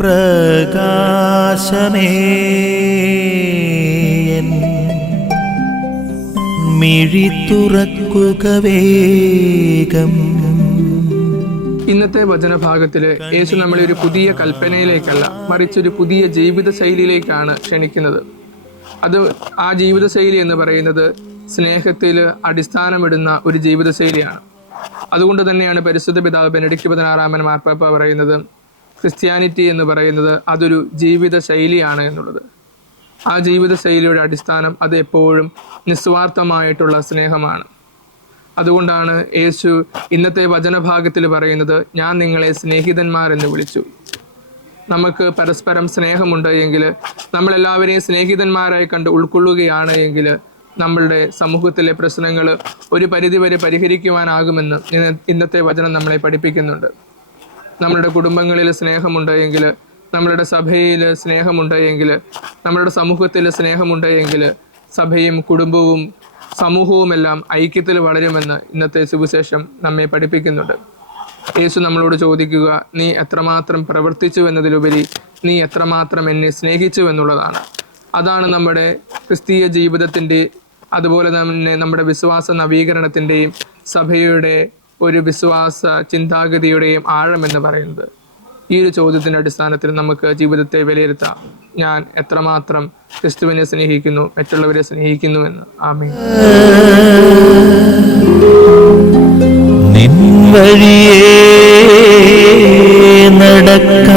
പ്രകാശമേ മിഴി തുറക്കുക വേഗം. ഇന്നത്തെ വചനഭാഗത്തില് യേശു നമ്മളെ ഒരു പുതിയ കൽപ്പനയിലേക്കല്ല, മറിച്ചൊരു പുതിയ ജീവിത ശൈലിയിലേക്കാണ് ക്ഷണിക്കുന്നത്. ആ ജീവിതശൈലി എന്ന് പറയുന്നത് സ്നേഹത്തിൽ അടിസ്ഥാനമിടുന്ന ഒരു ജീവിതശൈലിയാണ്. അതുകൊണ്ട് തന്നെയാണ് പരിശുദ്ധ പിതാവ് ബെനഡിക്ട് 16 മാർപ്പാപ്പ പറയുന്നത് ക്രിസ്ത്യാനിറ്റി എന്ന് പറയുന്നത് അതൊരു ജീവിത ശൈലിയാണ് എന്നുള്ളത്. ആ ജീവിത ശൈലിയുടെ അടിസ്ഥാനം അത് എപ്പോഴും നിസ്വാർത്ഥമായിട്ടുള്ള സ്നേഹമാണ്. അതുകൊണ്ടാണ് യേശു ഇന്നത്തെ വചനഭാഗത്തിൽ പറയുന്നത്, ഞാൻ നിങ്ങളെ സ്നേഹിതന്മാരെന്ന് വിളിച്ചു. നമുക്ക് പരസ്പരം സ്നേഹമുണ്ട് എങ്കിൽ, നമ്മളെല്ലാവരെയും സ്നേഹിതന്മാരായി കണ്ട് ഉൾക്കൊള്ളുകയാണ് എങ്കിൽ, നമ്മളുടെ സമൂഹത്തിലെ പ്രശ്നങ്ങൾ ഒരു പരിധിവരെ പരിഹരിക്കുവാനാകുമെന്ന് ഇന്നത്തെ വചനം നമ്മളെ പഠിപ്പിക്കുന്നുണ്ട്. നമ്മളുടെ കുടുംബങ്ങളിൽ സ്നേഹമുണ്ട് എങ്കിൽ, നമ്മളുടെ സഭയിൽ സ്നേഹമുണ്ട് എങ്കിൽ, നമ്മളുടെ സമൂഹത്തിൽ സ്നേഹമുണ്ട് എങ്കിൽ, സഭയും കുടുംബവും സമൂഹവുമെല്ലാം ഐക്യത്തിൽ വളരുമെന്ന് ഇന്നത്തെ സുവിശേഷം നമ്മെ പഠിപ്പിക്കുന്നുണ്ട്. യേശു നമ്മളോട് ചോദിക്കുക, നീ എത്രമാത്രം പ്രവർത്തിച്ചു എന്നതിലുപരി നീ എത്രമാത്രം എന്നെ സ്നേഹിച്ചു എന്നുള്ളതാണ്. അതാണ് നമ്മുടെ ക്രിസ്തീയ ജീവിതത്തിൻ്റെ, അതുപോലെ തന്നെ നമ്മുടെ വിശ്വാസ നവീകരണത്തിൻ്റെയും സഭയുടെ ഒരു വിശ്വാസ ചിന്താഗതിയുടെയും ആഴമെന്ന് പറയുന്നത്. ഈ ഒരു ചോദ്യത്തിൻ്റെ അടിസ്ഥാനത്തിൽ നമുക്ക് ജീവിതത്തെ വിലയിരുത്താം. ഞാൻ എത്രമാത്രം ക്രിസ്തുവിനെ സ്നേഹിക്കുന്നു, മറ്റുള്ളവരെ സ്നേഹിക്കുന്നു എന്ന്. ആമേൻ. നിൻ വഴിയേ നടക്ക